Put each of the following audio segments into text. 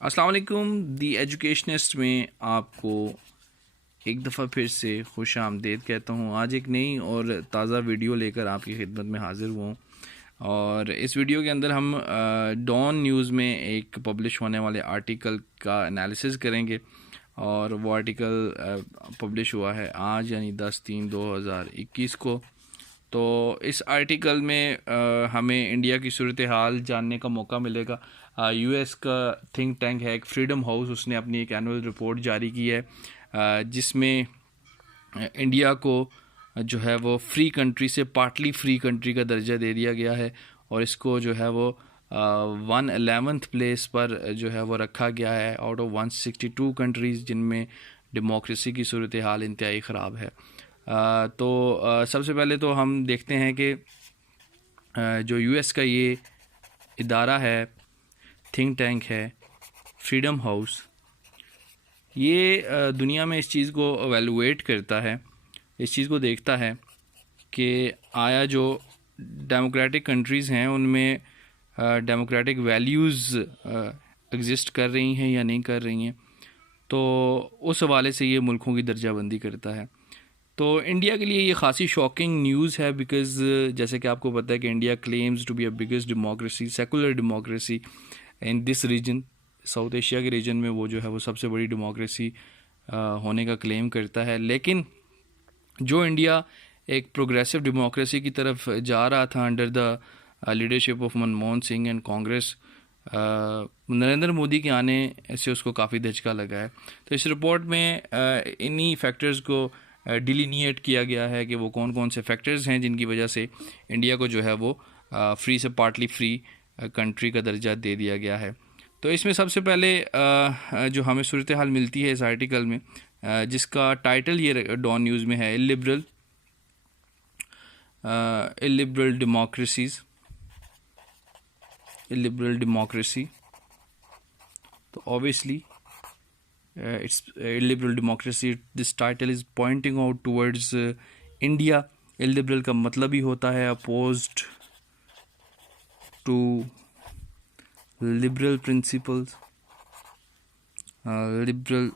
अस्सलाम वालेकुम। दी एजुकेशनिस्ट में आपको एक दफ़ा फिर से खुश आमदेद कहता हूँ। आज एक नई और ताज़ा वीडियो लेकर आपकी खिदमत में हाज़िर हुआ हूँ और इस वीडियो के अंदर हम डॉन न्यूज़ में एक पब्लिश होने वाले आर्टिकल का एनालिसिस करेंगे और वो आर्टिकल पब्लिश हुआ है आज यानी 10/3/2021 को। तो इस आर्टिकल में हमें इंडिया की सूरत हाल जानने का मौका मिलेगा। यूएस का थिंक टैंक है एक फ्रीडम हाउस, उसने अपनी एक एनुअल रिपोर्ट जारी की है जिसमें इंडिया को जो है वो फ्री कंट्री से पार्टली फ्री कंट्री का दर्जा दे दिया गया है और इसको जो है वो 111th प्लेस पर जो है वो रखा गया है आउट ऑफ 162 कंट्रीज़ जिनमें डेमोक्रेसी की सूरत हाल इंतहाई ख़राब है। तो सबसे पहले तो हम देखते हैं कि जो यूएस का ये इदारा है, थिंक टैंक है फ्रीडम हाउस, ये दुनिया में इस चीज़ को एवेलुएट करता है, इस चीज़ को देखता है कि आया जो डेमोक्रेटिक कंट्रीज़ हैं उनमें डेमोक्रेटिक वैल्यूज़ एग्जिस्ट कर रही हैं या नहीं कर रही हैं। तो उस हवाले से ये मुल्कों की दर्जाबंदी करता है। तो इंडिया के लिए ये खासी शॉकिंग न्यूज़ है बिकॉज़ जैसे कि आपको पता है कि India claims to be a biggest democracy, secular democracy in this region. South Asia के रीजन में वो जो है वो सबसे बड़ी डेमोक्रेसी होने का क्लेम करता है। लेकिन जो इंडिया एक प्रोग्रेसिव डेमोक्रेसी की तरफ जा रहा था under the leadership of Manmohan Singh and Congress, Narendra Modi के आने से उसको काफ़ी धचका लगा है। तो इस रिपोर्ट में इन्हीं फैक्टर्स को डिलीनिएट किया गया है कि वो कौन कौन से फैक्टर्स हैं जिनकी वजह से इंडिया को जो है वो फ्री से पार्टली फ्री कंट्री का दर्जा दे दिया गया है। तो इसमें सबसे पहले जो हमें सूरत हाल मिलती है इस आर्टिकल में, जिसका टाइटल ये डॉन न्यूज़ में है, illiberal democracy। तो obviously it's illiberal democracy, this title is pointing out towards India। illiberal का मतलब ही होता है opposed to liberal principles, liberal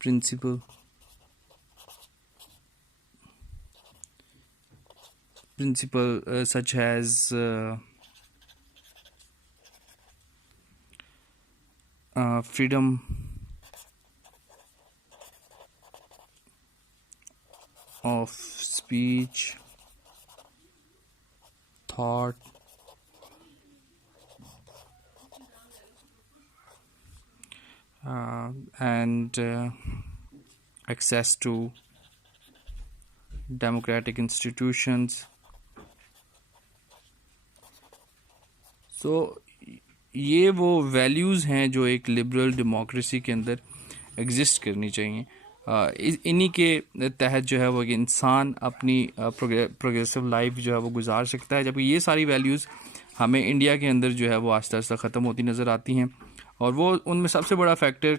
principle such as freedom of speech, thought, and access to democratic institutions। So ये वो values हैं जो एक liberal democracy के अंदर एग्जिस्ट करनी चाहिए। इन्हीं के तहत जो है वो इंसान अपनी प्रोग्रेसिव लाइफ जो है वो गुजार सकता है, जबकि ये सारी वैल्यूज़ हमें इंडिया के अंदर जो है वो आस्ता आस्ता ख़त्म होती नज़र आती हैं। और वो उनमें सबसे बड़ा फैक्टर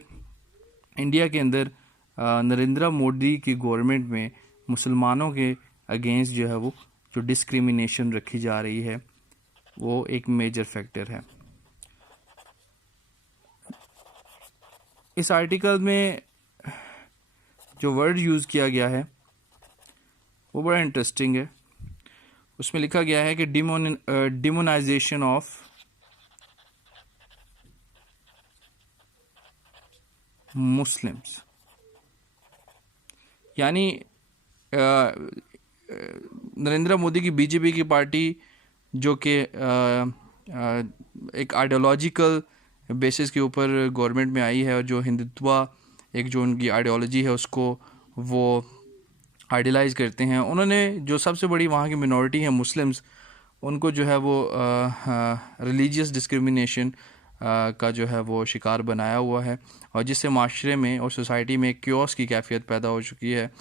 इंडिया के अंदर नरेंद्र मोदी की गवर्नमेंट में मुसलमानों के अगेंस्ट जो है वो जो डिस्क्रिमिनेशन रखी जा रही है वो एक मेजर फैक्टर है। इस आर्टिकल में जो वर्ड यूज़ किया गया है वो बड़ा इंटरेस्टिंग है। उसमें लिखा गया है कि डिमोनाइजेशन ऑफ मुस्लिम्स, यानी नरेंद्र मोदी की बीजेपी की पार्टी जो कि एक आइडियोलॉजिकल बेसिस के ऊपर गवर्नमेंट में आई है और जो हिंदुत्व एक जो उनकी आइडियोलॉजी है उसको वो आइडियलाइज़ करते हैं, उन्होंने जो सबसे बड़ी वहाँ की मिनॉरिटी है मुस्लिम्स, उनको जो है वो रिलीजियस डिस्क्रिमिनेशन का जो है वो शिकार बनाया हुआ है और जिससे माशरे में और सोसाइटी में क्योस की कैफियत पैदा हो चुकी है।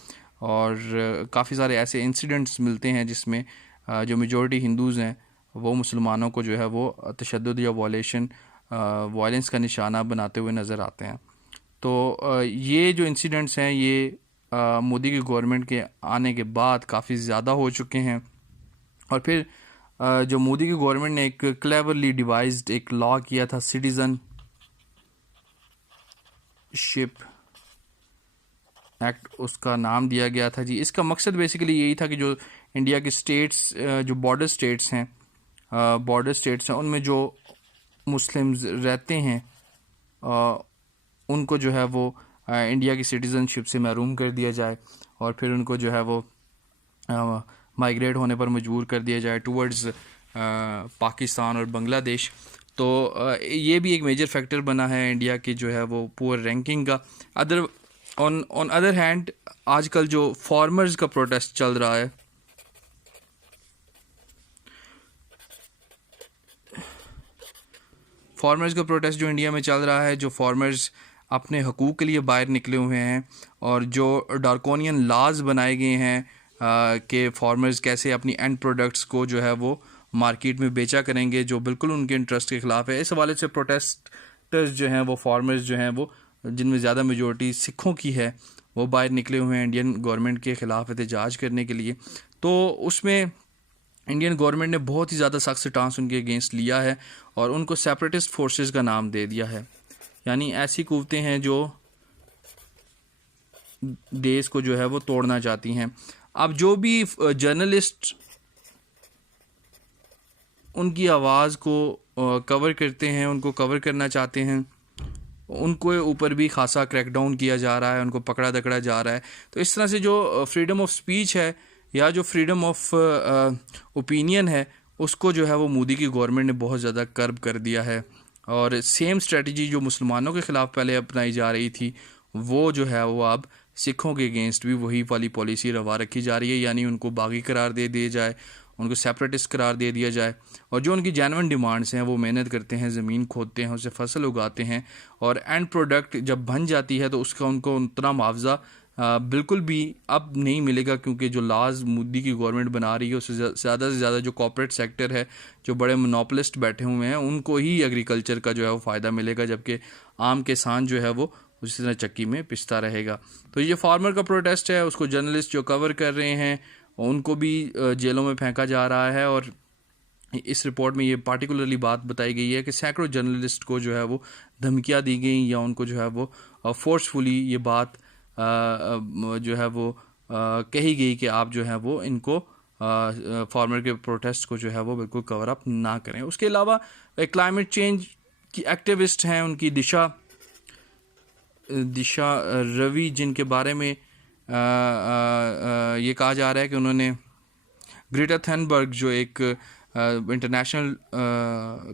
और काफ़ी सारे ऐसे इंसिडेंट्स मिलते हैं जिसमें जो मेजॉरिटी हिंदूज़ हैं वो मुसलमानों को जो है वो तशद्दुद या वायलेंस का निशाना बनाते हुए नज़र आते हैं। तो ये जो इंसिडेंट्स हैं ये मोदी की गवर्नमेंट के आने के बाद काफ़ी ज़्यादा हो चुके हैं। और फिर जो मोदी की गवर्नमेंट ने एक क्लेवरली डिवाइज्ड एक लॉ किया था, सिटीज़न शिप एक्ट उसका नाम दिया गया था जी। इसका मकसद बेसिकली यही था कि जो इंडिया के स्टेट्स, जो बॉर्डर स्टेट्स हैं, उनमें जो मुस्लिम्स रहते हैं उनको जो है वो इंडिया की सिटीज़नशिप से महरूम कर दिया जाए और फिर उनको जो है वो माइग्रेट होने पर मजबूर कर दिया जाए टूवर्ड्स पाकिस्तान और बांग्लादेश। तो ये भी एक मेजर फैक्टर बना है इंडिया की जो है वो पुअर रैंकिंग का। ऑन अदर हैंड आजकल जो फार्मर्स का प्रोटेस्ट चल रहा है, जो इंडिया में चल रहा है, जो फार्मर्स अपने हकूक़ के लिए बाहर निकले हुए हैं और जो डार्कोनियन लाज बनाए गए हैं कि फार्मर्स कैसे अपनी एंड प्रोडक्ट्स को जो है वो मार्केट में बेचा करेंगे, जो बिल्कुल उनके इंटरेस्ट के ख़िलाफ़ है। इस हवाले से प्रोटेस्टर्स जो हैं वो फार्मर्स जो हैं वो, जिनमें ज़्यादा मेजॉरिटी सिखों की है, वो बाहर निकले हुए हैं इंडियन गवर्नमेंट के ख़िलाफ़ एहतजाज करने के लिए। तो उसमें इंडियन गवर्नमेंट ने बहुत ही ज़्यादा सख्त स्टांस उनके अगेंस्ट लिया है और उनको सेपरेटिस्ट फोर्सेस का नाम दे दिया है। यानी ऐसी कुव्वतें हैं जो देश को जो है वो तोड़ना चाहती हैं। अब जो भी जर्नलिस्ट उनकी आवाज़ को कवर करते हैं, उनको कवर करना चाहते हैं, उनको ऊपर भी खासा क्रैकडाउन किया जा रहा है, उनको पकड़ा दकड़ा जा रहा है। तो इस तरह से जो फ्रीडम ऑफ स्पीच है या जो फ्रीडम ऑफ ओपिनियन है, उसको जो है वो मोदी की गवर्नमेंट ने बहुत ज़्यादा कर्ब कर दिया है। और सेम स्ट्रेटजी जो मुसलमानों के ख़िलाफ़ पहले अपनाई जा रही थी, वो जो है वो अब सिखों के अगेंस्ट भी वही वाली पॉलिसी रवा रखी जा रही है। यानी उनको बागी करार दे दिए जाए, उनको सेपरेटिस्ट करार दे दिया जाए और जो उनकी जेन्युइन डिमांड्स हैं, वो मेहनत करते हैं, ज़मीन खोदते हैं, उससे फसल उगाते हैं और एंड प्रोडक्ट जब बन जाती है तो उसका उनको उतना मुआवजा बिल्कुल भी अब नहीं मिलेगा, क्योंकि जो लाज मोदी की गवर्नमेंट बना रही है उससे ज़्यादा से ज़्यादा जो कॉर्पोरेट सेक्टर है, जो बड़े मोनोपोलिस्ट बैठे हुए हैं, उनको ही एग्रीकल्चर का जो है वो फ़ायदा मिलेगा, जबकि आम किसान जो है वो उसी तरह चक्की में पिसता रहेगा। तो ये फार्मर का प्रोटेस्ट है, उसको जर्नलिस्ट जो कवर कर रहे हैं उनको भी जेलों में फेंका जा रहा है। और इस रिपोर्ट में ये पार्टिकुलरली बात बताई गई है कि सैकड़ों जर्नलिस्ट को जो है वो धमकियाँ दी गई या उनको जो है वो फोर्सफुली ये बात जो है वो कही गई कि आप जो है वो इनको फार्मर के प्रोटेस्ट को जो है वो बिल्कुल कवर अप ना करें। उसके अलावा क्लाइमेट चेंज की एक्टिविस्ट हैं, उनकी दिशा रवि, जिनके बारे में ये कहा जा रहा है कि उन्होंने ग्रेटा थनबर्ग, जो एक इंटरनेशनल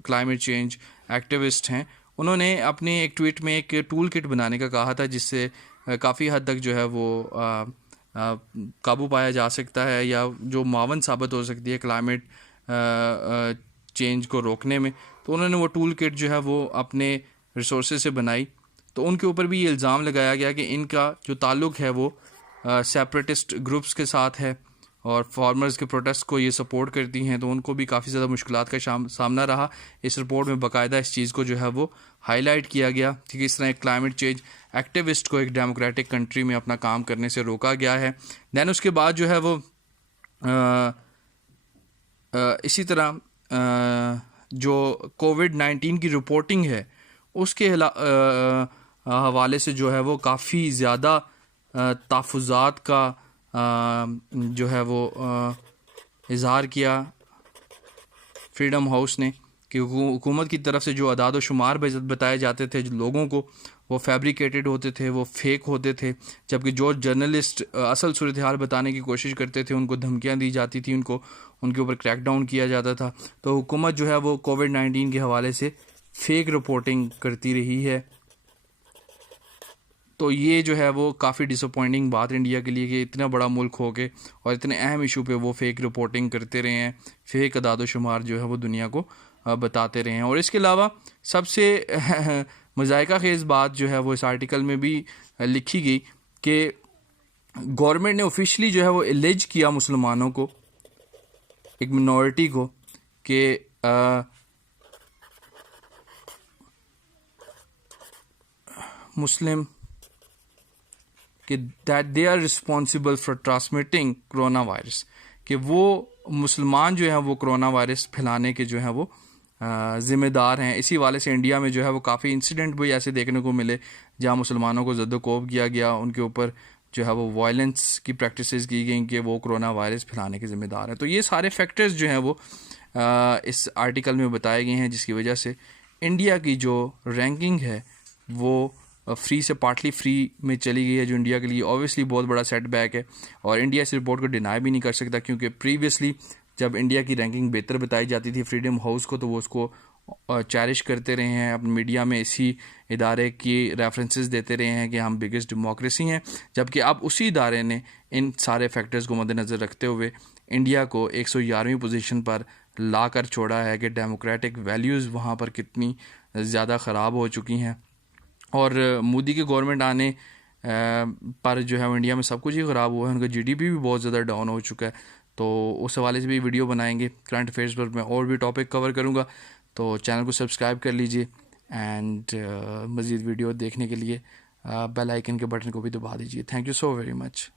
क्लाइमेट चेंज एक्टिविस्ट हैं, उन्होंने अपने एक ट्वीट में एक टूल किट बनाने का कहा था जिससे काफ़ी हद तक जो है वो काबू पाया जा सकता है या जो मावन साबित हो सकती है क्लाइमेट चेंज को रोकने में। तो उन्होंने वो टूल किट जो है वो अपने रिसोर्सेज से बनाई। तो उनके ऊपर भी ये इल्ज़ाम लगाया गया कि इनका जो ताल्लुक़ है वो सेपरेटिस्ट ग्रुप्स के साथ है और फार्मर्स के प्रोटेस्ट को ये सपोर्ट करती हैं। तो उनको भी काफ़ी ज़्यादा मुश्किलात का सामना रहा। इस रिपोर्ट में बाकायदा इस चीज़ को जो है वो हाईलाइट किया गया कि किस तरह एक क्लाइमेट चेंज एक्टिविस्ट को एक डेमोक्रेटिक कंट्री में अपना काम करने से रोका गया है। दैन उसके बाद जो है वो इसी तरह जो कोविड-19 की रिपोर्टिंग है उसके हवाले से जो है वो काफ़ी ज़्यादा तहफ़्फ़ुज़ात का जो है वो इज़हार किया फ्रीडम हाउस ने कि हुकूमत की तरफ से जो अदाद व शुमार बताए जाते थे लोगों को, वो फैब्रिकेटेड होते थे, वो फेक होते थे। जबकि जो जर्नलिस्ट असल सूरत हाल बताने की कोशिश करते थे उनको धमकियां दी जाती थी, उनके ऊपर क्रैकडाउन किया जाता था। तो हुकूमत जो है वो कोविड-19 के हवाले से फेक रिपोर्टिंग करती रही है। तो ये जो है वो काफ़ी डिसअपॉइंटिंग बात इंडिया के लिए कि इतना बड़ा मुल्क हो के और इतने अहम इशू पे वो फेक रिपोर्टिंग करते रहे हैं, फेक अदाद शुमार जो है वो दुनिया को बताते रहे हैं। और इसके अलावा सबसे मज़ाइका खेज़ बात जो है वो इस आर्टिकल में भी लिखी गई कि गवर्नमेंट ने ऑफिशियली जो है वो एलिज किया मुसलमानों को, एक मिनॉरिटी को, कि मुस्लिम कि that they are responsible for transmitting corona virus, कि वो मुसलमान जो है वो कोरोना वायरस फैलाने के जो है वो ज़िम्मेदार हैं। इसी वाले से इंडिया में जो है वो काफ़ी इंसिडेंट भी ऐसे देखने को मिले जहाँ मुसलमानों को ज़द्दोकोब किया गया, उनके ऊपर जो है वो वायलेंस की प्रैक्टिसेस की गई कि वो कोरोना वायरस फैलाने के ज़िम्मेदार हैं। तो ये सारे फैक्टर्स जो हैं वो इस आर्टिकल में बताए गए हैं, जिसकी वजह से इंडिया की जो रैंकिंग है वो फ्री से पार्टली फ्री में चली गई है, जो इंडिया के लिए ऑब्वियसली बहुत बड़ा सेटबैक है। और इंडिया इस रिपोर्ट को डिनाई भी नहीं कर सकता, क्योंकि प्रीवियसली जब इंडिया की रैंकिंग बेहतर बताई जाती थी फ्रीडम हाउस को, तो वो उसको चैरिश करते रहे हैं, अपने मीडिया में इसी इदारे की रेफरेंसेस देते रहे हैं कि हम बिगेस्ट डेमोक्रेसी हैं। जबकि अब उसी इदारे ने इन सारे फैक्टर्स को मद्देनज़र रखते हुए इंडिया को 111वीं पोजीशन पर ला कर छोड़ा है कि डेमोक्रेटिक वैल्यूज़ वहाँ पर कितनी ज़्यादा ख़राब हो चुकी हैं। और मोदी की गवर्नमेंट आने पर जो है इंडिया में सब कुछ ही ख़राब हुआ है, उनका जीडीपी भी बहुत ज़्यादा डाउन हो चुका है। तो उस हवाले से भी वीडियो बनाएंगे, करंट अफेयर्स पर मैं और भी टॉपिक कवर करूँगा। तो चैनल को सब्सक्राइब कर लीजिए एंड मज़ीद वीडियो देखने के लिए बेल आइकन के बटन को भी दबा दीजिए। Thank you so very much.